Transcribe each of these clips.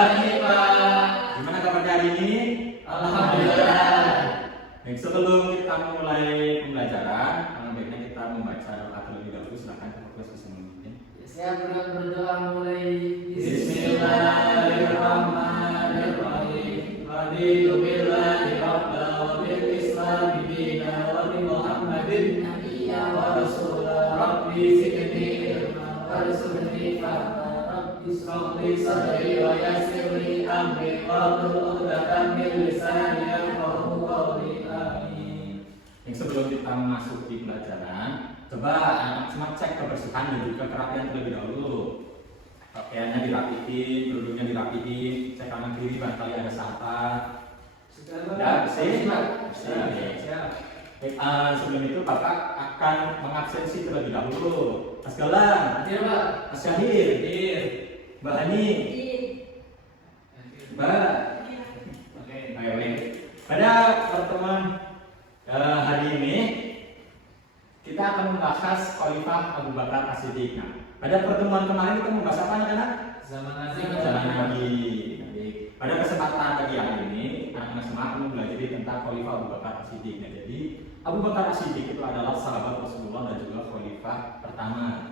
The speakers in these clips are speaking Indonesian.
pagi Pak. Gimana kabarnya hari ini? Alhamdulillah. Baik, sebelum kita mulai pembelajaran, baiknya kita membaca doa terlebih dahulu. Silakan Pak bisa memimpin. Saya berdoa mulai. Bismillahirrahmanirrahim. Raditu billahi rabba wa bil islami dina wa bi Muhammadin nabiyya wa rasulah. Rabbi zidni ilma warzuqni fahma. Rabbi ishrah li sadri wa yassir li amri wahlul 'uqdatam min lisani yafqahu qawli. Amin. Yang sebelum kita masuk di pelajaran, coba anak semua cek kebersihan dan juga kerapian terlebih dahulu. Pakaiannya dirapihin, duduknya dirapihin, cek kanan kiri barangkali ada sampah. Sudah bersih? Siap. Baik, sebelum itu Bapak akan mengabsensi terlebih dahulu. Mas Galang, Hadir Pak. Mas Syahir, Hadir. Mbak Hani, Mbak. Oke. Baik. Pada pertemuan hari ini kita akan membahas Khalifah Abu Bakar As-Siddiq. Nah, pada pertemuan kemarin kita membahas apa anak-anak? Zaman Nabi. Zaman Nabi. Baik. Pada kesempatan pagi hari ini anak-anak semua akan mempelajari tentang Khalifah Abu Bakar As-Siddiq. Nah, jadi Abu Bakar As-Siddiq itu adalah sahabat Rasulullah dan juga Khalifah pertama.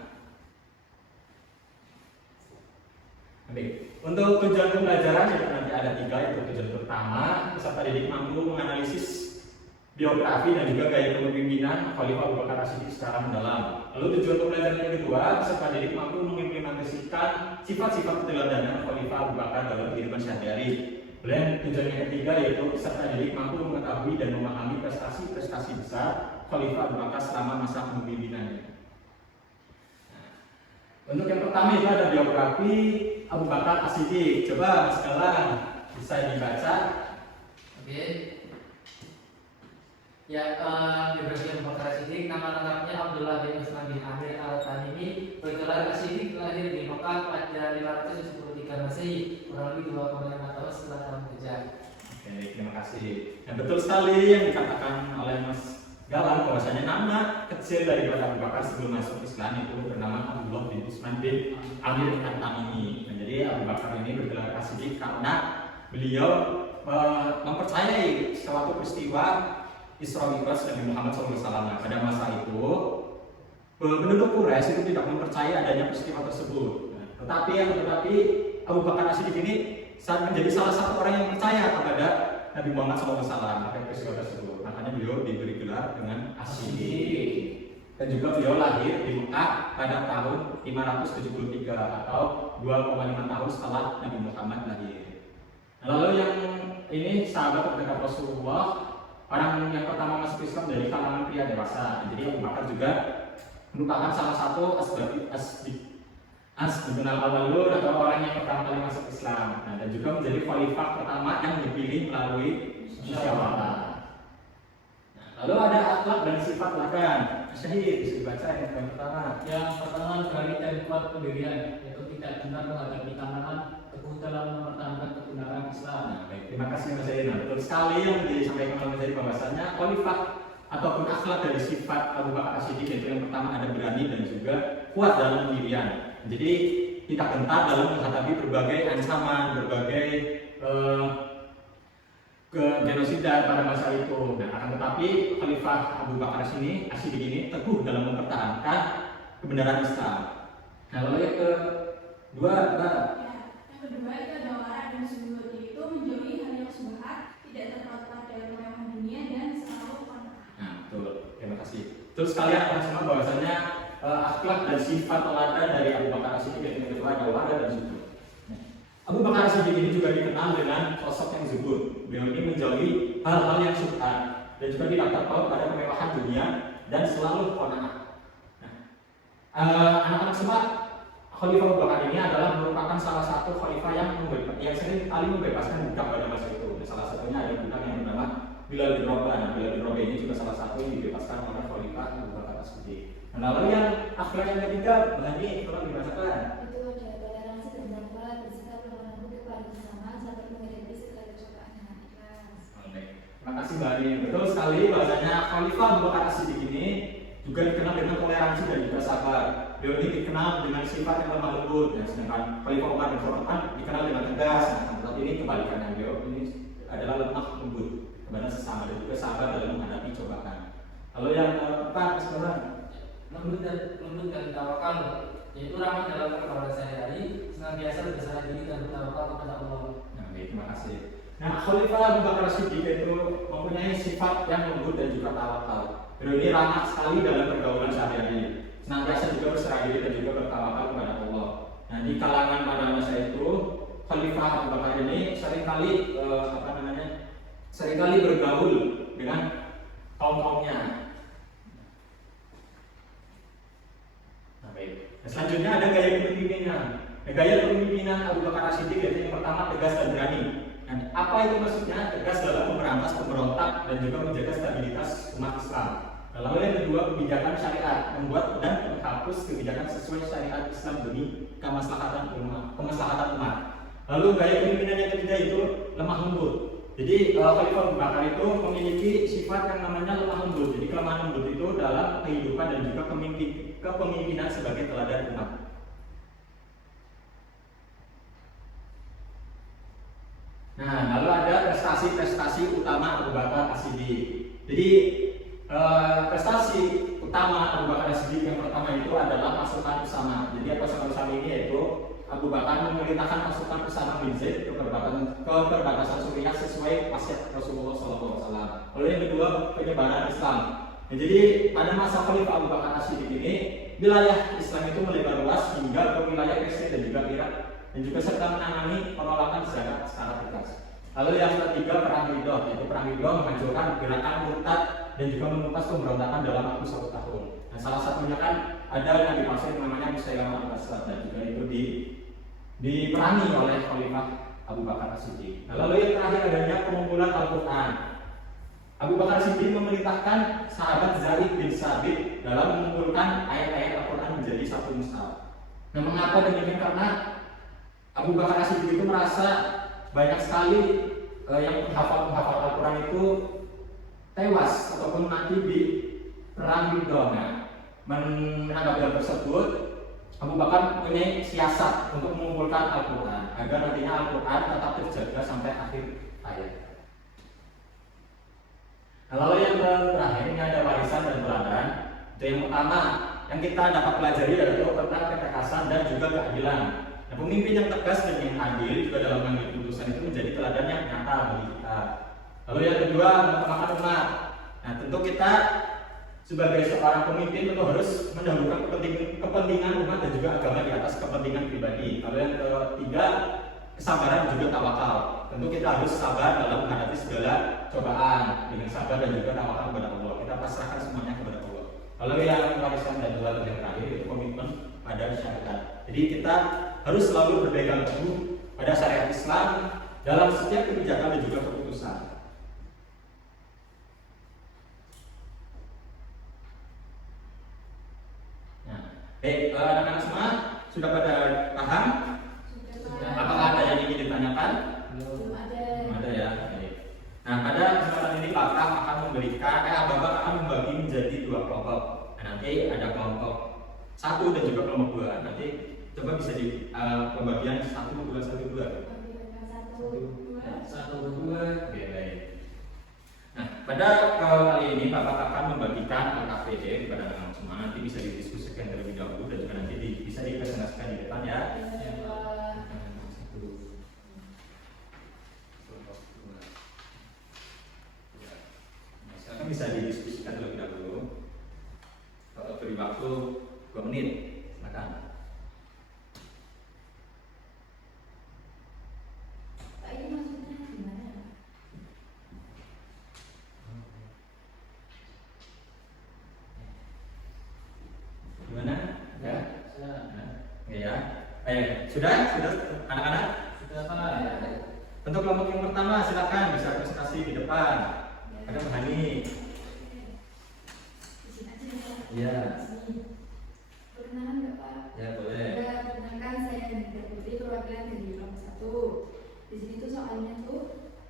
Baik. Untuk tujuan pembelajaran yang nanti ada 3, yaitu tujuan pertama, peserta didik mampu menganalisis biografi dan juga gaya kepemimpinan Khalifah Abu Bakar As-Siddiq secara mendalam. Lalu tujuan pembelajaran yang kedua, peserta didik mampu mengimplementasikan sifat-sifat keteladanan Khalifah Abu Bakar dalam kehidupan sehari-hari. Dan tujuan yang ketiga yaitu peserta didik mampu mengetahui dan memahami prestasi-prestasi besar Khalifah Abu Bakar selama masa kepemimpinannya. Untuk yang pertama itu ada biografi Abu Bakar As-Siddiq. Coba Mas Galang bisa dibaca. Oke. Ya, biografi Abu Bakar As-Siddiq, nama lengkapnya Abdullah bin Utsman bin Amir Al-Tamimi, bergelar As-Siddiq, lahir di Mekah pada 573 Masehi, kurang lebih 2,5 tahun setelah tahun Hijrah. Oke, terima kasih. Dan betul sekali yang dikatakan oleh Mas Galang bahwasanya nama kecil daripada Abu Bakar sebelum masuk Islam itu bernama Abdullah bin Utsman bin Amir Al-Tamimi. Dan jadi Abu Bakar ini bergelar As-Siddiq karena beliau mempercayai suatu peristiwa Isra Mi'raj Nabi Muhammad SAW. Nah, pada masa itu penduduk Quraisy itu tidak mempercayai adanya peristiwa tersebut. Nah, tetapi Abu Bakar As-Siddiq ini menjadi salah satu orang yang percaya kepada Nabi Muhammad SAW pada peristiwa tersebut. Makanya beliau diberi gelar dengan As-Siddiq. Dan juga beliau lahir di Mekah pada tahun 573 atau 2,5 tahun setelah Nabi Muhammad lahir. Nah, lalu yang ini sahabat terdekat Rasulullah, orang yang pertama masuk Islam dari kalangan pria dewasa. Jadi Abu Bakar juga merupakan salah satu asbabun awalun atau orang yang pertama kali masuk Islam. Nah, dan juga menjadi khalifah pertama yang dipilih melalui musyawarah. Nah, lalu ada akhlak dan sifat teladan. Syahid bisa dibaca yang pertama. Yang pertama, berani dan kuat pendirian, yaitu tidak benar menghadapi tantangan, teguh dalam mempertahankan kebenaran Islam. Nah, baik, terima kasih Mas Zainal. Betul sekali yang disampaikan oleh Mas Zainal bahwasanya khalifah ataupun akhlak dari sifat Abu Bakar As-Siddiq yaitu yang pertama ada berani dan juga kuat dalam pendirian. Jadi tidak gentar dalam menghadapi berbagai ancaman, berbagai genosida pada masa itu. Nah, akan tetapi Khalifah Abu Bakar As-Siddiq ini teguh dalam mempertahankan kebenaran Islam. Nah, lalu yang kedua, Yang kedua itu ada wara dan zuhud, yaitu menjauhi hal yang subhat, tidak terpaut pada kemewahan dunia dan selalu qanaah. nah betul, terima kasih. Terus kalian akan semua bahwasanya akhlak dan sifat teladan dari Abu Bakar As-Siddiq yang kedua ada wara dan zuhud. Abu Bakar As-Siddiq ini juga dikenal dengan sosok yang zuhud. Beliau ini menjauhi hal-hal yang subhat dan juga tidak terpaut pada kemewahan dunia dan selalu qanaah. Anak-anak semua, Khalifah Abu Bakar ini adalah merupakan salah satu khalifah yang sering kali membebaskan budak pada masa itu. Dan salah satunya ada budak yang bernama Bilal bin Rabah. Nah, Bilal bin Rabah ini juga salah satu yang dibebaskan oleh Khalifah Abu Bakar As-Siddiq. Nah, lalu yang akhlak yang ketiga, Bani, tolong dibacakan. Itu ada toleransi dan bertakwa, bersikap lemah lembut kepada sesama, sabar menghadapi segala cobaan dengan ikhlas. Terima kasih Bani. Betul sekali bahwasanya Khalifah Abu Bakar As-Siddiq ini juga dikenal dengan toleransi dan juga sabar. beliau ini dikenal dengan sifat yang lemah lembut, ya, sedangkan Khalifah Umar bin Khattab dikenal dengan tegas. Nah, tapi ini kebalikannya, beliau ini adalah lemah lembut kepada sesama dan juga sabar dalam menghadapi cobaan. Lalu yang keempat, sekarang lembut dan tawakal, yaitu ramah dalam pergaulan sehari-hari, senantiasa berserah diri dan bertawakal kepada Allah. Nah, baik, terima kasih. Nah, Khalifah Abu Bakar Siddiq itu mempunyai sifat yang lembut dan juga tawakal. Beliau ini ramah sekali dalam pergaulan sehari-hari, senantiasa juga berserah diri dan juga bertawakal kepada Allah. Nah, di kalangan pada masa itu, Khalifah Abu Bakar ini seringkali bergaul dengan kaum-kaumnya. Nah, baik. Nah, selanjutnya ada gaya kepemimpinan. Nah, gaya kepemimpinan Abu Bakar Siddiq yaitu yang pertama tegas dan berani. Nah, apa itu maksudnya? Tegas dalam memberantas pemberontak dan juga menjaga stabilitas umat Islam. Nah, lalu yang kedua, kebijakan syariat, membuat dan menghapus kebijakan sesuai syariat Islam demi kemaslahatan umat. Lalu gaya kepemimpinan yang ketiga itu lemah lembut. Jadi Khalifah Abu Bakar itu memiliki sifat yang namanya lemah lembut. Jadi kelemahan lembut itu dalam kehidupan dan juga kepemimpinan sebagai teladan umat. Nah, lalu ada prestasi-prestasi utama Abu Bakar As-Siddiq. Jadi prestasi utama Abu Bakar As-Siddiq yang pertama itu adalah pasukan Usama. Jadi pasukan Usama ini yaitu Abu Bakar memerintahkan pasukan Usama bin Zaid ke perbatasan Suriah sesuai wasiat Rasulullah SAW. Lalu yang kedua, penyebaran Islam. Nah, jadi pada masa Khalifah Abu Bakar As-Siddiq ini, wilayah Islam itu melebar luas hingga ke wilayah Persia dan juga Irak, dan juga serta menangani penolakan zakat secara tegas. Lalu yang ketiga, perang Ridho, yaitu perang Ridho menghancurkan gerakan murtad dan juga menumpas pemberontakan dalam waktu 1 tahun. Nah, salah satunya kan ada nabi palsu yang namanya Musailamah al-Kazzab, dan juga itu diperangi oleh Khalifah Abu Bakar As-Siddiq. Nah, lalu yang terakhir adanya pengumpulan Al-Quran. Abu Bakar As-Siddiq memerintahkan sahabat Zaid bin Sabit dalam mengumpulkan ayat-ayat Al-Quran menjadi satu mushaf. Nah, mengapa demikian? Karena Abu Bakar As-Siddiq itu merasa banyak sekali yang menghafal Al-Quran itu tewas ataupun mati di perang Ridho. Menanggapi hal tersebut, Abu Bakar punya siasat untuk mengumpulkan Al-Quran agar nantinya Al-Quran tetap terjaga sampai akhir hayat. Nah, lalu yang terakhir ini ada warisan dan teladan. Yang pertama yang kita dapat pelajari adalah tentang ketekasan dan juga keadilan. Nah, pemimpin yang tegas dan yang adil juga dalam mengambil keputusan itu menjadi teladan yang nyata bagi kita. Lalu yang kedua, mengutamakan umat. Nah, tentu kita sebagai seorang pemimpin tentu harus mendahulukan kepentingan umat dan juga agama di atas kepentingan pribadi. Lalu yang ketiga, kesabaran dan juga tawakal. Tentu kita harus sabar dalam menghadapi segala cobaan dengan sabar dan juga tawakal kepada Allah. Kita pasrahkan semuanya kepada Allah. Lalu yang warisan dan teladan yang terakhir itu komitmen pada syariat. Jadi kita harus selalu berpegang teguh pada syariat Islam dalam setiap kebijakan dan juga keputusan. Baik, anak-anak semua sudah pada paham? Sudah. Apakah ada yang ingin ditanyakan? Belum ada. Belum ada ya. Baik. Nah, pada kesempatan ini Bapak akan membagi menjadi 2 kelompok. Nah, nanti ada kelompok 1 dan juga kelompok 2. Nanti coba bisa di pembagian 1, 2, 1, 2. Satu, dua. Oke, baik. Nah, pada kali ini Bapak akan membagikan LKPD kepada anak-anak semua. Nanti bisa didiskusikan terlebih dahulu dan juga nanti bisa dipresentasikan di depan ya. Sekarang bisa didiskusikan terlebih dahulu. Kalau beri waktu 2 menit, silakan. Pak, ini maksudnya gimana? Gimana? Ya? Sudah. Ya. Sudah anak-anak? Sudah Pak. Untuk kelompok yang pertama silakan bisa presentasi di depan. Ada Mbak Hani. Di sini aja ya, Pak. Iya. Perkenalan nggak, Pak? Ya, boleh. Ya, perkenalkan saya Nida Putri, perwakilan dari kelompok 1. Di sini tuh soalnya tuh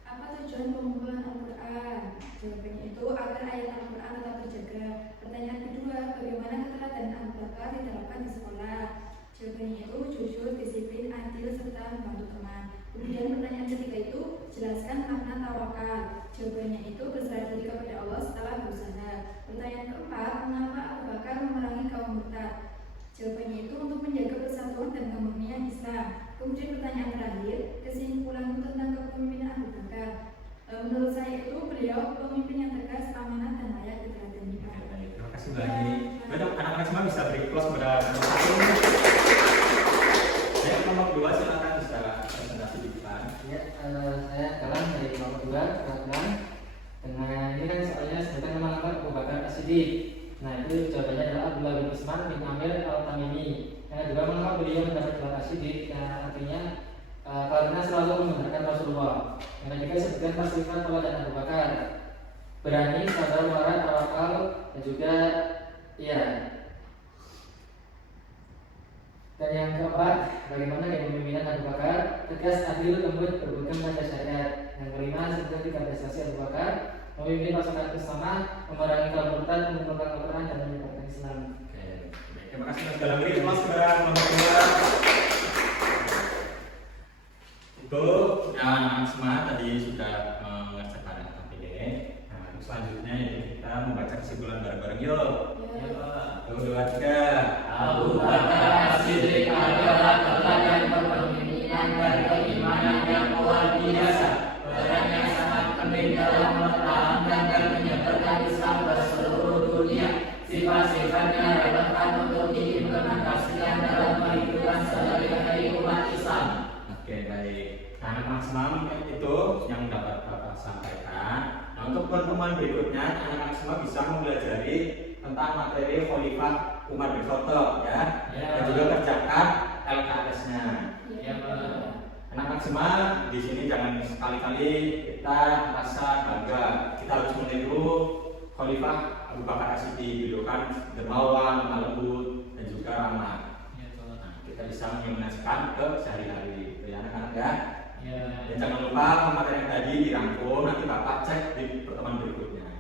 apa tujuan pengumpulan Al-Quran? Jawabannya itu agar ayat Al-Quran tetap terjaga. Pertanyaan kedua, bagaimana keteladanan Abu Bakar diterapkan di sekolah Kemudian pertanyaan ketiga itu, jelaskan makna tawakal. Jawabannya itu berserah diri kepada Allah setelah berusaha. Pertanyaan keempat, mengapa Abu Bakar memerangi kaum murtad? Jawabannya itu untuk menjaga persatuan dan kemurnian Islam. Kemudian pertanyaan terakhir, kesimpulan tentang kepemimpinan Abu Bakar. Menurut saya itu beliau pemimpin yang tegas, amanah dan layak diteladani. Terima kasih Mbak Ani. Anak-anak semua bisa beri close pada nomor 1. Ya, nomor 2 silakan bisa presentasi di depan. Ya, saya Kalam dari nomor 2 kebetulan. Dengan ini kan soalnya sebutan nama lengkap Abu Bakar As-Siddiq. Nah, itu jawabannya adalah Abdullah bin Utsman bin Amir Al-Tamimi. Yang kedua, mengapa beliau mendapat gelar As-Siddiq? Yang artinya karena selalu membenarkan Rasulullah. Yang ketiga, sebutkan fasilitas teladan Abu Bakar: berani, sabar, waras, tawakal, dan juga ya. Dan yang keempat, bagaimana kepemimpinan Abu Bakar: tegas, adil, lembut, berpegang pada syariat. Yang kelima, sebutkan 3 prestasi Abu Bakar: memimpin pasukan bersama, memerangi kaum murtad, mengumpulkan Al-Quran, dan menyebarkan Islam. Oke, terima kasih Mas Galang. Beri kelas kepada nomor 2. Itu anak-anak semua tadi sudah mengerjakan KPD. Nah, untuk selanjutnya yaitu kita membaca kesimpulan bareng-bareng. Yuk. Ya. 1, 2, 3. Abu Bakar As-Siddiq adalah teladan kepemimpinan dan keimanan yang luar biasa. Perannya sangat penting dalam mempertahankan dan menyebarkan Islam ke seluruh dunia. Sifat-sifatnya relevan untuk diimplementasikan dalam kehidupan sehari-hari umat Islam. Oke, baik. Nah, anak-anak semua itu yang dapat Bapak sampaikan. Nah, untuk pertemuan berikutnya, anak-anak semua bisa mempelajari tentang materi Khalifah Umar bin Khattab ya, dan juga kerjakan LKS-nya. Ya, Anak-anak semua di sini jangan sekali-kali kita merasa bangga. Kita harus meniru Khalifah Abu Bakar As-Siddiq, beliau kan dermawan, lemah lembut, dan juga ramah. Nah, kita bisa mengimplementasikan ke sehari-hari, ya anak-anak ya. Dan jangan lupa materi yang tadi dirangkum, nanti Bapak cek di pertemuan berikutnya.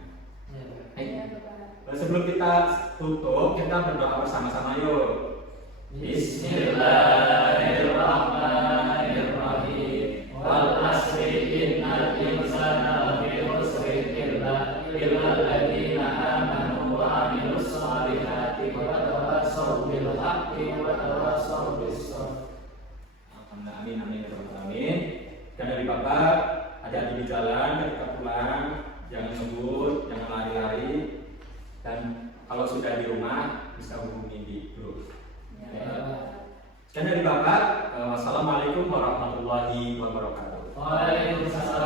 Sebelum kita tutup, kita berdoa bersama-sama yuk. Bismillahirrahmanirrahim. Wal asri innal insana lafi khusrin illa alladziina aamanu wa 'amilus shalihati wa tawassaw bil haqqi wa tawassaw bis sabr. Amin, amin, amin. Dan dari Bapak, hati-hati di jalan, ketika pulang, jangan ngebut, jangan lari-lari. Dan kalau sudah di rumah, bisa hubungi di grup. Dan dari Bapak, wassalamualaikum warahmatullahi wabarakatuh. Waalaikumsalam.